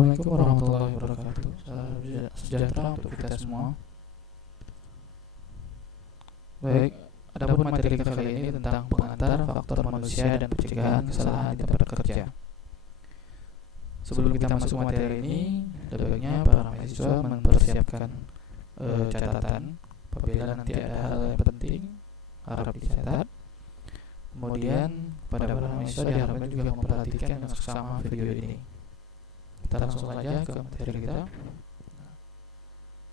Assalamualaikum warahmatullahi wabarakatuh. Salam sejahtera untuk kita semua. Baik, adapun materi kita kali ini tentang pengantar faktor manusia dan pencegahan kesalahan di tempat kerja. Sebelum kita masuk materi ini, ada baiknya para mahasiswa mempersiapkan catatan apabila nanti ada hal yang penting harap dicatat. Kemudian pada para mahasiswa diharapkan juga memperhatikan dengan seksama video ini. Kita langsung saja ke materi kita.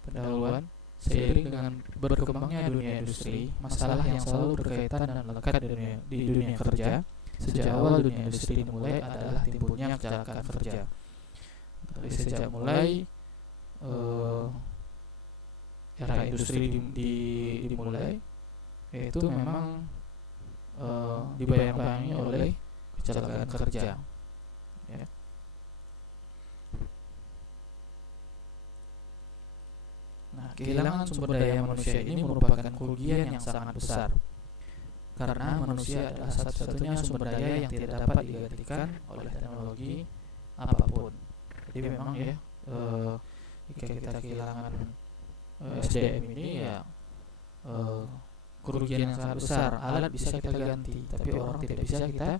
Pendahuluan, seiring dengan berkembangnya dunia industri, masalah yang selalu berkaitan dan melekat di dunia kerja sejak awal dunia industri dimulai adalah timbulnya kecelakaan kerja. Dari sejak mulai era industri dimulai, itu memang dibayang-bayangi oleh kecelakaan kerja. Ya. Nah, kehilangan sumber daya manusia ini merupakan kerugian yang sangat besar, karena manusia adalah satu-satunya sumber daya yang tidak dapat digantikan oleh teknologi apapun. Jadi memang ya, jika kita kehilangan SDM ini ya kerugian yang sangat besar. Alat bisa kita ganti, tapi orang tidak bisa kita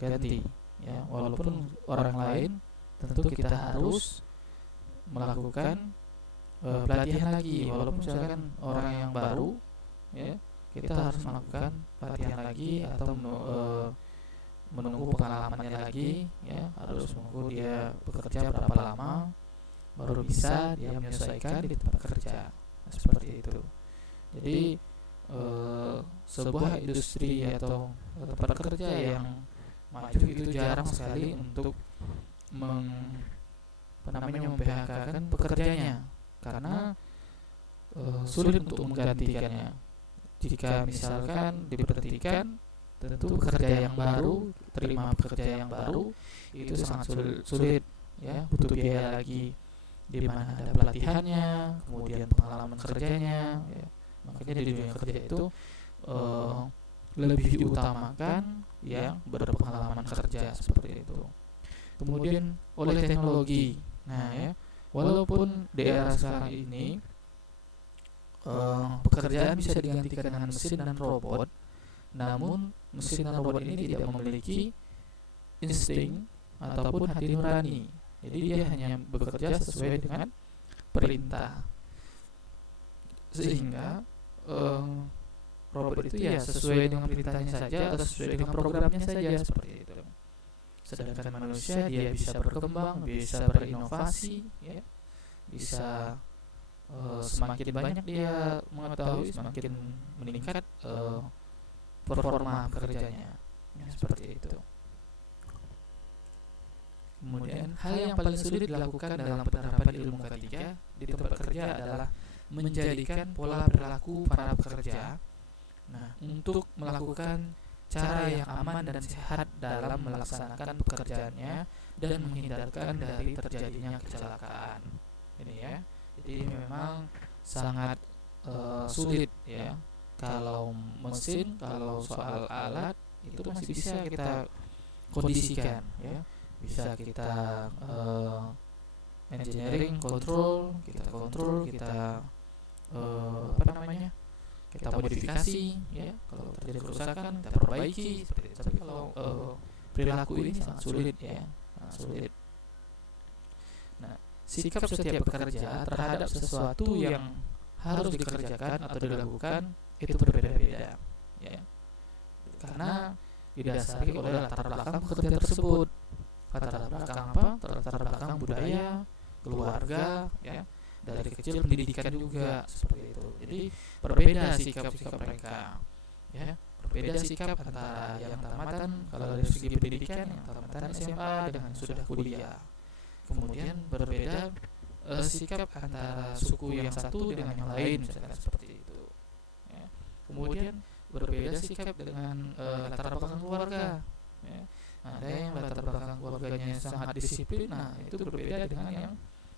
ganti. Ya, walaupun orang lain, tentu kita harus melakukan pelatihan lagi, walaupun misalkan orang yang baru, ya kita harus melakukan pelatihan lagi atau menunggu pengalamannya lagi, ya harus menunggu dia bekerja berapa lama baru bisa dia menyelesaikan di tempat kerja. Nah, seperti itu. Jadi sebuah industri atau tempat kerja yang maju itu jarang sekali untuk memphk-kan pekerjanya, karena sulit untuk menggantikannya. Jika misalkan diberhentikan, tentu pekerja yang baru, terima pekerja yang baru itu sangat sulit, ya butuh biaya lagi, di mana ada pelatihannya, kemudian pengalaman kerjanya, ya. Makanya di dunia kerja itu lebih diutamakan yang berpengalaman kerja, seperti itu. Kemudian oleh teknologi, nah ya, walaupun di era sekarang ini pekerjaan bisa digantikan dengan mesin dan robot, namun mesin dan robot ini tidak memiliki insting ataupun hati nurani. Jadi dia hanya bekerja sesuai dengan perintah, sehingga robot itu ya sesuai dengan perintahnya saja atau sesuai dengan programnya saja, seperti itu. Sedangkan manusia dia bisa berkembang, bisa berinovasi, ya, bisa semakin banyak dia mengetahui, semakin meningkat performa kerjanya, ya, seperti itu. Kemudian hal yang paling sulit dilakukan dalam penerapan ilmu ketiga di tempat kerja adalah menjadikan pola perilaku para pekerja, nah, untuk melakukan cara yang aman dan sehat dalam melaksanakan pekerjaannya dan menghindarkan dari terjadinya kecelakaan. Ini ya. Jadi memang sangat sulit, ya. Kalau mesin, kalau soal alat itu masih bisa kita kondisikan, ya. Bisa kita engineering control, kita kita modifikasi, ya. Kalau terjadi kerusakan kita perbaiki, seperti itu. Tapi kalau perilaku ini sangat sulit, ya, sangat sulit. Nah, sikap setiap pekerja terhadap sesuatu yang harus dikerjakan atau dilakukan itu berbeda-beda, ya. Karena didasari oleh latar belakang pekerja tersebut. Latar belakang apa? Latar belakang budaya, keluarga, ya. Dari kecil pendidikan juga, seperti itu. Jadi berbeda sikap-sikap mereka, ya. Berbeda sikap antara yang tamatan, kalau dari segi pendidikan, yang tamatan SMA dengan sudah kuliah. Kemudian berbeda sikap antara suku yang satu dengan yang lain, misalkan seperti itu, ya. Kemudian berbeda sikap dengan latar belakang keluarga, ya. Nah, ada yang latar belakang keluarganya sangat disiplin, nah itu berbeda dengan yang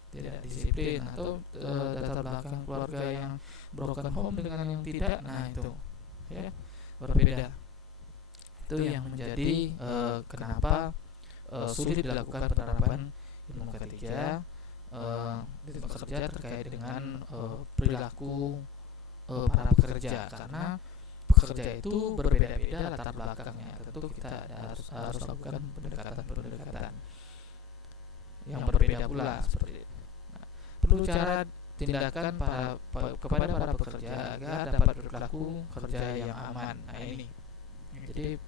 tidak disiplin, atau latar belakang keluarga yang broken home dengan yang tidak, nah itu, ya, berbeda. Itu yang menjadi kenapa sulit dilakukan penerapan Ilmu ketiga, ilmu kerja terkait dengan perilaku para pekerja, karena pekerja itu berbeda-beda latar belakangnya. Tentu kita harus lakukan pendekatan yang berbeda pula seperti itu. Nah, perlu cara tindakan kepada para pekerja agar dapat berlaku kerja yang aman. Nah ini, jadi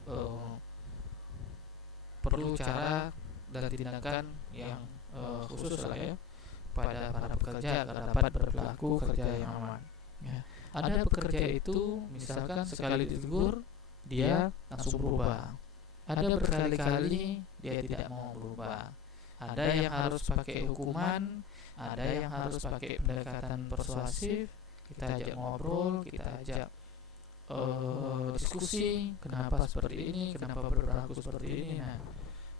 perlu cara dan tindakan yang khusus lah ya pada para pekerja agar dapat berlaku kerja yang aman. Ya. Ada pekerja itu misalkan sekali ditegur dia langsung berubah. Ada berkali-kali dia tidak mau berubah. Ada yang harus pakai hukuman, ada yang harus pakai pendekatan persuasif. Kita ajak ngobrol, kita ajak diskusi, kenapa seperti ini, kenapa berlaku seperti ini. Nah,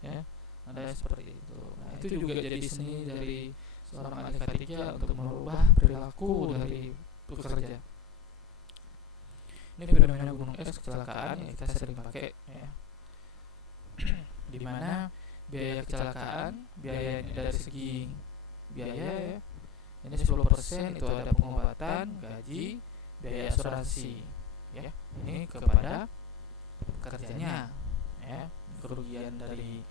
ya, ada seperti itu. Nah, itu juga jadi seni dari seorang ahli K3 untuk merubah perilaku dari pekerja. Ini fenomena gunung es kecelakaan yang kita sering pakai, ya. Di mana biaya kecelakaan, biaya dari segi biaya ya, ini 10% itu ada pengobatan, gaji, biaya asuransi, ya. Ini kepada pekerjanya, ya, kerugian dari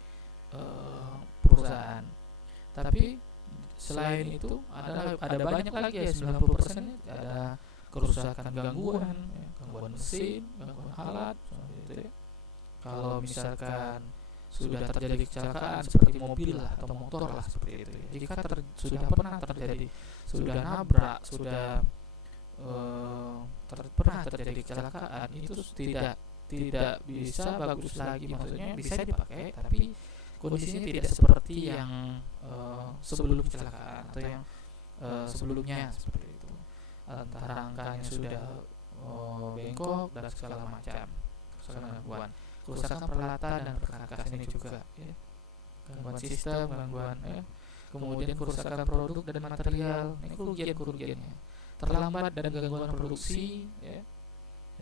perusahaan. Tapi selain itu ada banyak lagi ya, 90% ada kerusakan gangguan, ya, gangguan mesin, gangguan alat, gitu ya. Kalau misalkan sudah terjadi kecelakaan seperti mobil lah atau motor lah seperti itu ya. Jika sudah pernah terjadi, sudah nabrak, sudah pernah terjadi kecelakaan, itu tidak bisa bagus lagi, maksudnya bisa dipakai tapi kondisinya tidak seperti yang sebelum kecelakaan atau yang sebelumnya seperti itu. Antara rangkanya sudah bengkok dan segala macam, segala gangguan, kerusakan peralatan dan perkakas ini juga, ya. Gangguan sistem, gangguan, ya. Kemudian kerusakan produk dan material, ini kerugiannya. Terlambat dan gangguan produksi, ya.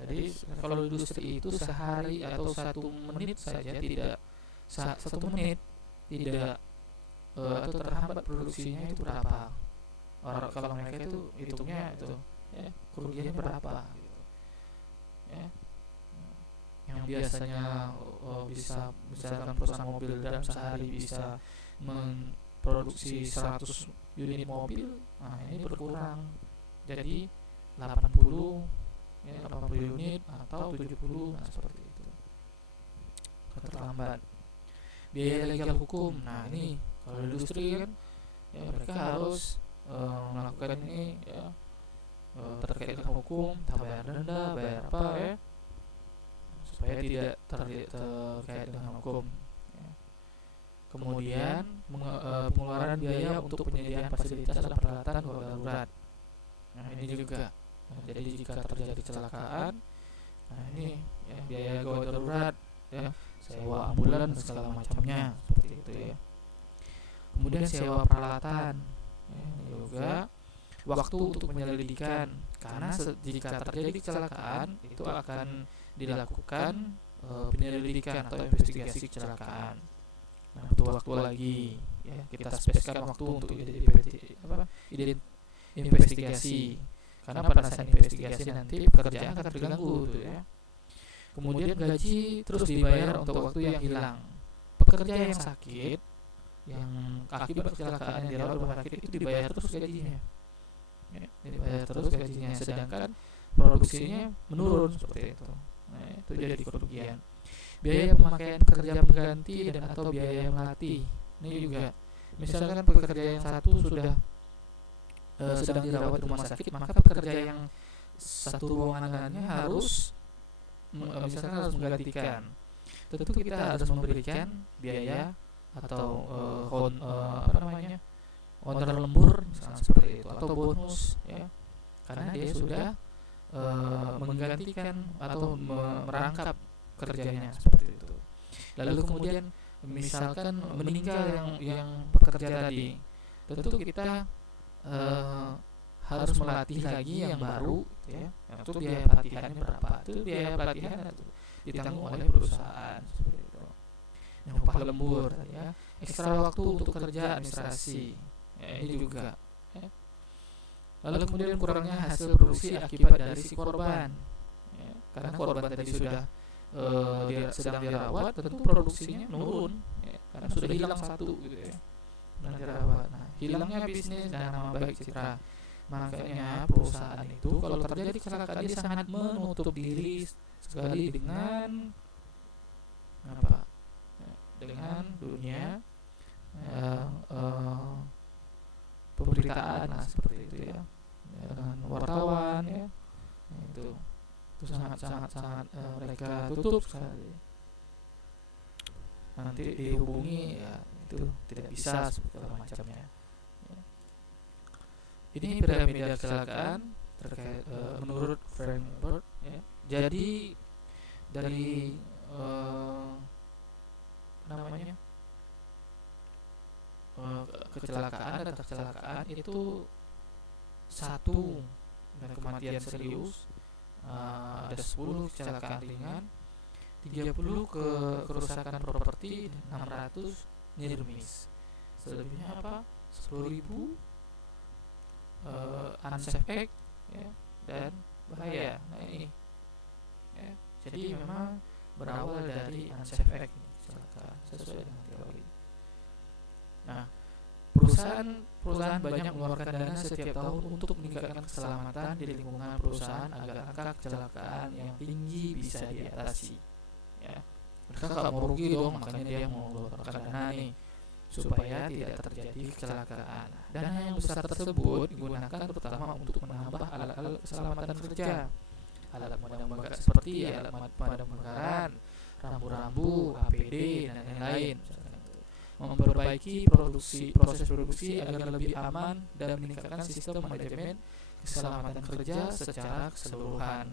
Jadi kalau industri itu sehari atau 1 menit saja tidak 1 menit tidak atau terhambat produksinya itu berapa? Kalau mereka itu hitungnya itu, ya, kerugiannya berapa gitu, ya. Yang biasanya bisa, misalkan perusahaan mobil dalam sehari bisa memproduksi 100 unit mobil, nah ini berkurang jadi 80, ya, 80 unit atau 70, nah seperti itu. Terlambat. Biaya legal hukum, nah ini kalau industri kan, ya, mereka harus melakukan ini, ya, terkait dengan hukum, tak bayar denda, bayar apa, ya, supaya tidak terkait dengan hukum, ya. Kemudian pengeluaran biaya untuk penyediaan fasilitas dan peralatan gawat darurat. Nah ini juga, nah, jadi jika terjadi kecelakaan, nah ini, ya, biaya gawat darurat, ya, sewa ambulan dan segala macamnya seperti itu, ya. Kemudian sewa peralatan, ya, juga waktu untuk penyelidikan, karena jika terjadi kecelakaan itu akan dilakukan penyelidikan atau investigasi kecelakaan. Nah, butuh waktu lagi, ya, kita spesikan waktu untuk investigasi, karena pada saat investigasi nanti pekerjaan akan terganggu, gitu, ya. Kemudian gaji terus dibayar untuk waktu yang hilang. Pekerja yang sakit, yang akibat kecelakaan yang dirawat rumah sakit itu dibayar terus gajinya, ya, dibayar terus gajinya, sedangkan produksinya menurun seperti itu. Nah, itu jadi kerugian. Biaya pemakaian pekerja pengganti dan atau biaya melatih, ini juga, misalkan pekerja yang satu sudah sedang dirawat di rumah sakit, maka pekerja yang satu ruangannya harus misalkan harus menggantikan. Tentu kita harus memberikan biaya atau honor lembur misalnya seperti itu, atau bonus, ya, karena dia sudah menggantikan atau merangkap kerjanya seperti itu. Lalu kemudian misalkan meninggal yang pekerja tadi, tentu kita harus melatih lagi yang baru, ya. Itu biaya pelatihannya berapa? Itu biaya pelatihan itu ditanggung oleh perusahaan seperti itu. Yang upah lembur, ya, ekstra waktu untuk kerja administrasi, ini juga. Lalu kemudian kurangnya hasil produksi akibat dari si korban, karena korban tadi sudah sedang dirawat, tentu produksinya menurun, karena sudah hilang satu gitu ya, dan dirawat. Nah, hilangnya bisnis dan nama baik citra. Makanya perusahaan itu kalau terjadi kecelakaan dia sangat menutup diri sekali dengan apa? Dengan dunia pemberitaan, nah seperti itu ya, dengan wartawan ya, itu sangat mereka tutup sekali. Nanti dihubungi ya itu tidak bisa segala macamnya. Ini piramida kecelakaan terkait menurut Frankfurt ya. Jadi dari namanya kecelakaan dan kecelakaan itu satu, dan kematian serius ada 10 kecelakaan ringan, 30 kerusakan properti, dan 600 near miss. Selebihnya apa? 10.000 unsafe act ya, dan bahaya. Nah ini ya, jadi memang berawal dari unsafe act ini, kecelakaan sesuai dengan teori. Nah, perusahaan banyak mengeluarkan dana setiap tahun untuk meningkatkan keselamatan di lingkungan perusahaan agar angka kecelakaan yang tinggi bisa diatasi. Ya, mereka gak mau rugi dong, makanya dia mau mengeluarkan dana nih supaya tidak terjadi kecelakaan. Dana yang besar tersebut digunakan terutama untuk menambah alat-alat keselamatan kerja, alat pemadam kebakaran seperti alat pemadam kebakaran, rambu-rambu, APD, dan lain-lain. Memperbaiki proses produksi agar lebih aman dan meningkatkan sistem manajemen keselamatan kerja secara keseluruhan.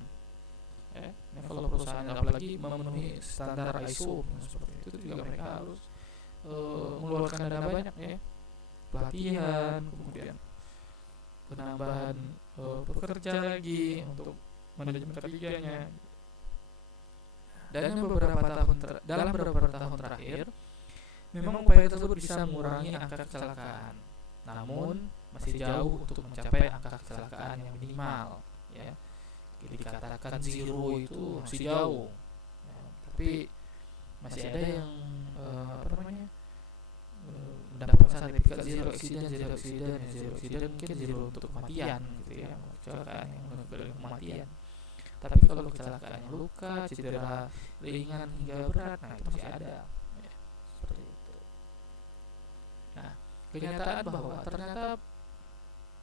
Nah, kalau perusahaan apalagi memenuhi standar ISO seperti itu juga mereka harus mengeluarkan dana banyak ya, pelatihan, kemudian penambahan pekerja lagi untuk manajemen kerjanya. Dan dalam beberapa tahun terakhir memang upaya tersebut bisa mengurangi angka kecelakaan, namun masih jauh untuk mencapai angka kecelakaan yang minimal ya. Jadi dikatakan zero itu masih jauh ya, tapi masih ada yang mendapatkan sertifikat zero accident mungkin zero untuk kematian gitu ya, kecelakaan yang mengakibatkan kematian. Tapi kalau kecelakaan yang luka, cedera ringan hingga berat, nah itu masih ada ya, seperti itu. Nah, kenyataan bahwa ternyata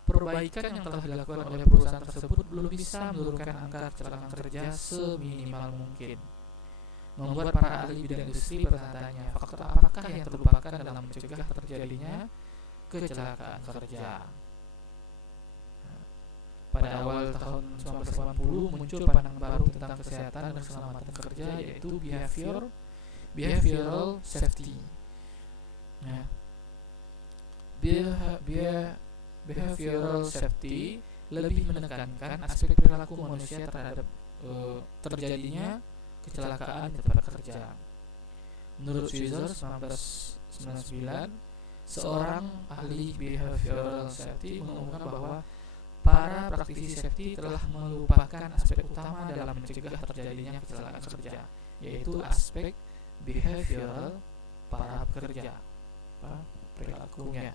perbaikan yang telah dilakukan oleh perusahaan tersebut belum bisa menurunkan angka kecelakaan kerja seminimal mungkin, membuat para ahli bidang industri bertanya faktor apakah yang terlupakan dalam mencegah terjadinya kecelakaan kerja. Pada awal tahun 1980 muncul pandangan baru tentang kesehatan dan keselamatan kerja, yaitu behavioral safety. Nah, behavioral safety lebih menekankan aspek perilaku manusia terhadap terjadinya kecelakaan di tempat kerja. Menurut Switzer 1999, seorang ahli behavioral safety mengumumkan bahwa para praktisi safety telah melupakan aspek utama dalam mencegah terjadinya kecelakaan kerja, yaitu aspek behavioral para pekerja, perilakunya.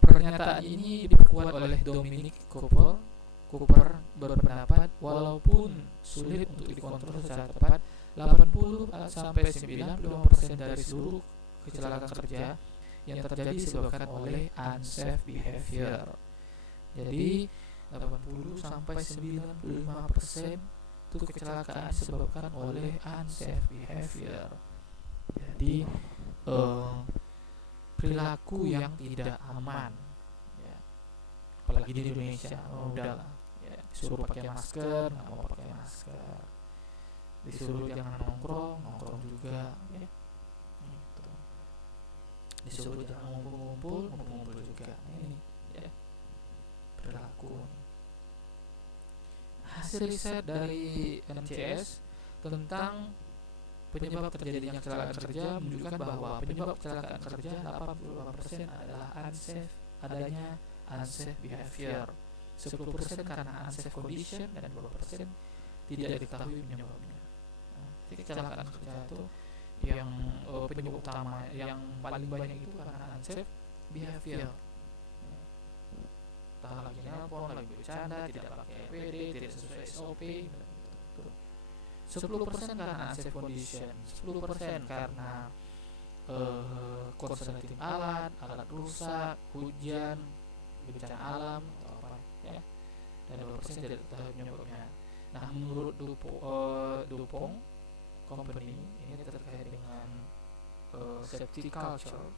Pernyataan ini diperkuat oleh Dominic Cooper berpendapat walaupun sulit untuk dikontrol secara tepat, 80-95% dari seluruh kecelakaan kerja yang terjadi disebabkan oleh unsafe behavior. Jadi 80-95% itu kecelakaan disebabkan oleh unsafe behavior. Jadi perilaku yang tidak aman ya. Apalagi di Indonesia, udahlah ya, disuruh pakai masker nggak mau pakai masker, disuruh jangan nongkrong juga ya. Gitu. Disuruh jangan ngumpul juga. Ini ya, perilaku. Hasil riset dari NCS tentang penyebab terjadinya kecelakaan kerja menunjukkan bahwa penyebab kecelakaan kerja 88% adalah adanya unsafe behavior, 10% karena unsafe condition, dan 2% tidak diketahui penyebabnya. Jadi kecelakaan kerja itu yang penyebab utama yang paling banyak itu karena unsafe behavior. Entah lagi nelpon, lagi bercanda, tidak pakai APD, tidak sesuai SOP. 10% karena unsafe condition, 10% karena korsleting alat rusak, hujan, bencana alam atau apa ya, dan 2% tidak tahu penyebabnya. Nah, menurut Dupont Company, ini terkait dengan safety culture,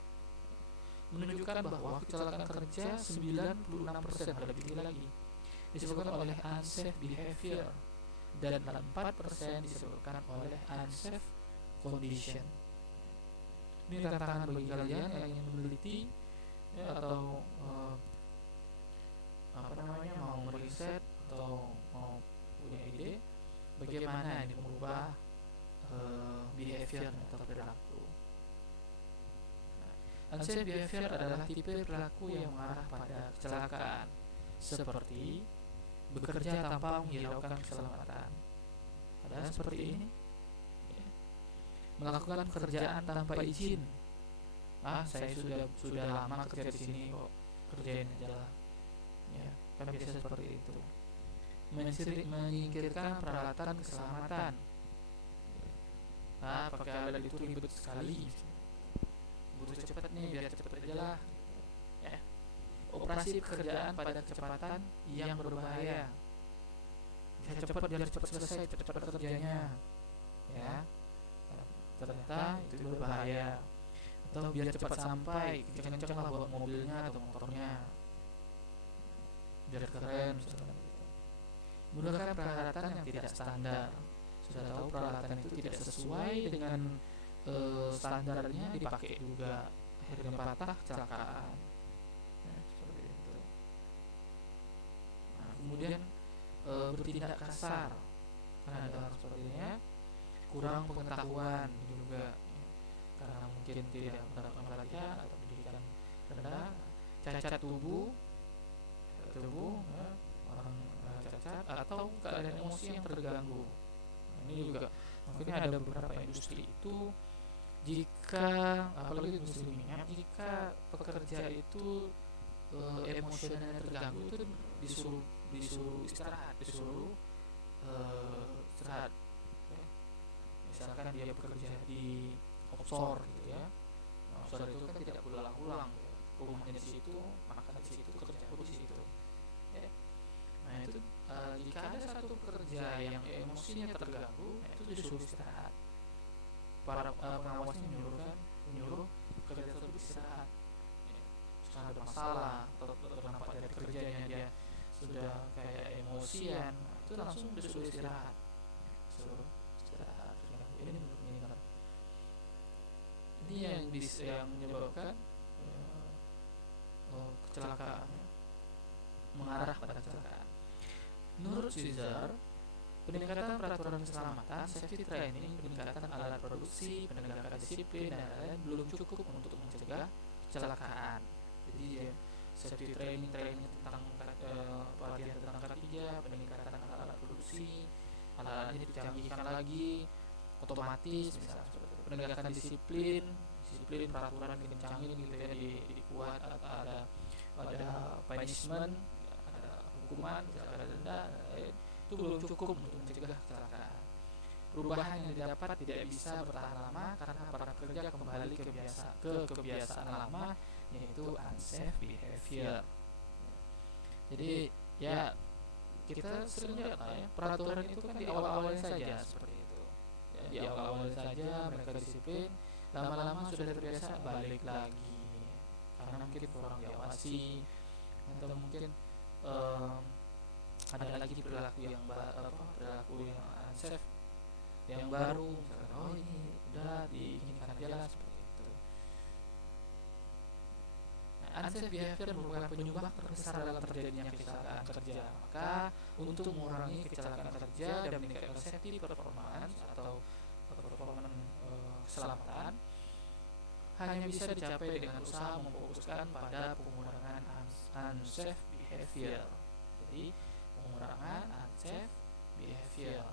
menunjukkan bahwa kecelakaan kerja 96%, lebih tinggi lagi, disebabkan oleh unsafe behavior, dan 4% disebabkan oleh unsafe condition. Ini tantangan bagi kalian yang ingin meneliti ya, atau mau meriset atau mau punya ide bagaimana ini mengubah behavior atau perilaku. Unsafe behavior adalah tipe perilaku yang mengarah pada kecelakaan, seperti bekerja tanpa menghiraukan keselamatan. Ada seperti ini, melakukan pekerjaan tanpa izin. Saya sudah lama kerja di sini kok, kerjain aja lah. Ya, kan biasa seperti itu. Menyingkirkan peralatan keselamatan. Pakai alat itu ribet sekali. Butuh cepat nih, biar cepat aja lah. Ya. Operasi pekerjaan pada kecepatan yang berbahaya. Biar cepat selesai, cepat kerjanya. Ya. Ternyata itu berbahaya. Atau biar cepat sampai, kenceng-kenceng lah buat mobilnya atau motornya, biar keren misalkan gitu. Menggunakan peralatan yang tidak standar. Sudah tahu peralatan itu tidak sesuai dengan standarnya, dipakai juga, akhirnya patah, kecelakaan. Seperti itu. Kemudian bertindak kasar, karena ada orang seperti ini ya. Kurang pengetahuan juga, karena mungkin tidak mendapatkan pelatihan atau pendidikan rendah. Cacat tubuh ya, orang cacat atau keadaan emosi yang terganggu. Ini juga makanya ada beberapa industri itu, jika apalagi industri minyak, jika pekerja itu emosionalnya terganggu, itu disuruh istirahat, istirahat. Misalkan dia bekerja di offshore gitu ya. Offshore itu kan tidak berulang-ulang ya. Rumahnya di situ, makan di situ, kerja di situ. Ya. Nah itu jika ada satu pekerja yang emosinya terganggu, itu disuruh istirahat. Para pengawasnya menyuruh pekerja tersebut istirahat. Ya. Karena ada masalah atau nampak dari kerjanya dia sudah kayak emosian, itu langsung disuruh istirahat. Suruh istirahat. Ini yang menyebabkan kecelakaan, mengarah pada kecelakaan. Menurut Caesar, peningkatan peraturan keselamatan, safety training, peningkatan alat produksi, penegakan disiplin, dan lain-lain belum cukup untuk mencegah kecelakaan. Jadi safety training tentang pelatihan tentang K3, peningkatan alat produksi, alat-alatnya dicanggihkan lagi, otomatis misalnya seperti itu. Penegakan disiplin peraturan dikencangin gitu ya, dibuat, ada punishment, ada hukuman, ada denda, itu belum cukup untuk mencegah kecelakaan. Perubahan yang didapat tidak bisa bertahan lama karena para pekerja kembali ke kebiasaan lama, yaitu unsafe behavior. Jadi ya kita sering lihat ya, peraturan itu kan di awal-awalnya saja seperti itu. Ya, di awal-awalnya saja mereka disiplin, lama-lama sudah terbiasa balik lagi, karena mungkin kurang diawasi, atau mungkin ada lagi perilaku yang unsafe yang baru, misalkan ini udah diinginkan aja lah, seperti itu. Unsafe behavior merupakan penyumbang terbesar dalam terjadinya kecelakaan kerja. Maka untuk mengurangi kecelakaan kerja dan meningkatkan safety performance atau performance keselamatan hanya bisa dicapai dengan usaha memfokuskan pada pengurangan unsafe behavior. Jadi pengurangan unsafe behavior,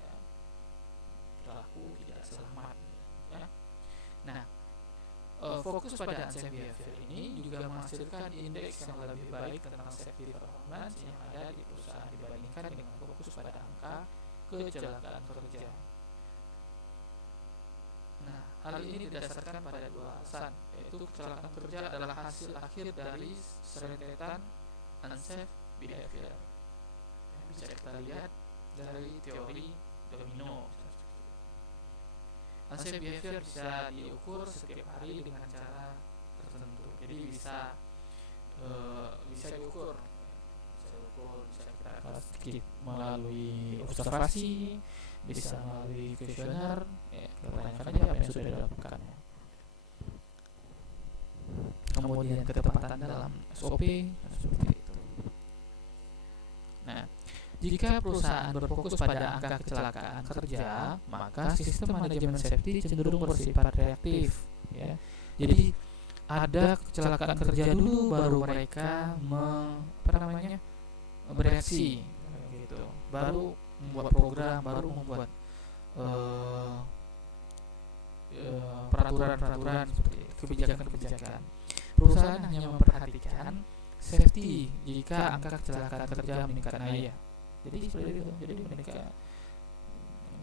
ya, perilaku tidak selamat, ya. Nah, fokus pada unsafe behavior ini juga menghasilkan indeks yang lebih baik tentang safety performance yang ada di perusahaan dibandingkan dengan fokus pada angka kecelakaan kerja. Nah, hal ini didasarkan pada dua alasan, yaitu kecelakaan kerja adalah hasil akhir dari serentetan unsafe behavior. Bisa kita lihat dari teori domino. Unsafe behavior bisa diukur setiap hari dengan cara tertentu. Jadi bisa diukur, bisa kita sedikit melalui observasi, bisa melalui kuesioner, ya, pertanyakan aja apa yang sudah dilakukan. Kemudian ketepatan dalam SOP, seperti itu. Nah, jika perusahaan berfokus pada angka kecelakaan kerja, maka sistem manajemen safety cenderung bersifat reaktif, ya. Jadi ada kecelakaan kerja dulu, baru mereka bereaksi, gitu. Baru membuat program, baru membuat peraturan-peraturan, seperti kebijakan-kebijakan. Perusahaan hanya memperhatikan safety jika angka kecelakaan kerja meningkat naik. Jadi seperti itu. Jadi jika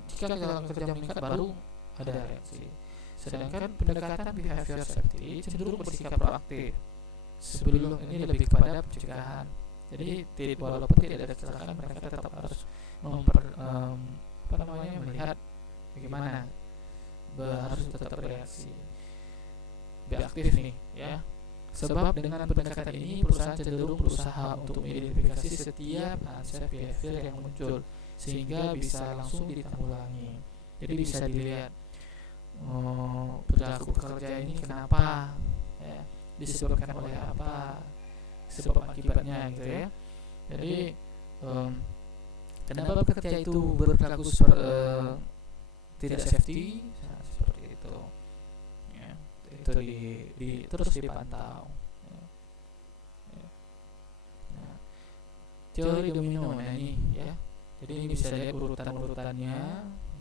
kecelakaan kerja meningkat baru ada reaksi. Sedangkan pendekatan behavior safety cenderung bersikap proaktif. Sebelum ini lebih kepada pencegahan. Jadi walaupun tidak ada kecelakaan, mereka tetap harus melihat bagaimana, harus tetap bereaksi, beraktif nih, ya. Sebab dengan pendekatan ini perusahaan cenderung berusaha untuk mengidentifikasi setiap unsafe behavior yang muncul sehingga bisa langsung ditanggulangi. Jadi bisa dilihat perilaku pekerja ini kenapa, ya, disebabkan oleh apa, sebab akibatnya, gitu ya. Jadi kenapa pekerja itu berperilaku tidak safety, seperti itu, ya. Itu terus dipantau, ya. Nah, teori domino, nah ini, ya. Jadi ini bisa lihat urutannya,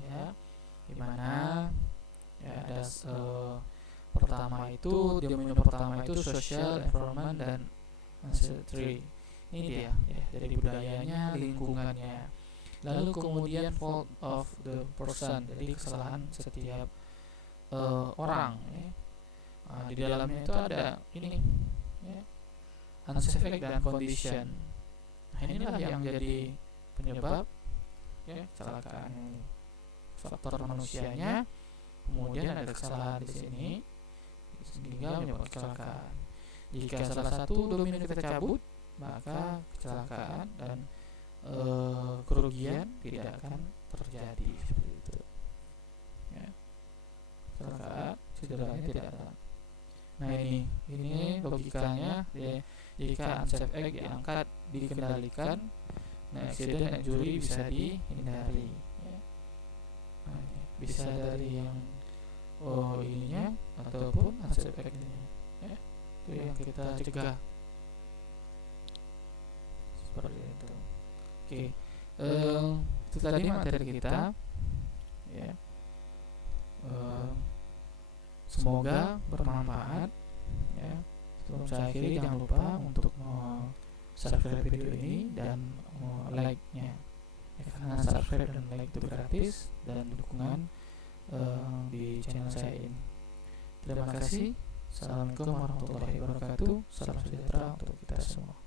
ya, dimana, ya, ada domino pertama itu social, environment, dan ancestry. Ini dia, ya, dari budayanya, lingkungannya. Lalu kemudian fault of the person, jadi kesalahan setiap orang, ya. Di dalamnya itu ada ini, ya, unsafe dan condition. Nah, inilah yang jadi penyebab, ya, kecelakaan ini. Faktor manusianya, kemudian ada kesalahan di sini sehingga menyebabkan kecelakaan. Jika salah satu domino kita cabut, maka kecelakaan dan kerugian tidak akan terjadi, seperti itu, ya. Kecelakaan, cederanya tidak ada. Nah, ini logikanya, ya. Jika unsafe act diangkat, dikendalikan, nah accident and injury bisa dihindari, ya. Nah, bisa dari yang ininya ataupun unsafe act-nya, ya. Itu yang kita cegah, seperti itu. Oke, itu tadi materi kita, ya. Semoga bermanfaat, ya. Sebelum saya akhiri, jangan lupa untuk subscribe video ini dan like-nya, ya, karena subscribe dan like itu gratis dan dukungan di channel saya ini. Terima kasih. Assalamualaikum warahmatullahi wabarakatuh. Salam sejahtera untuk kita semua.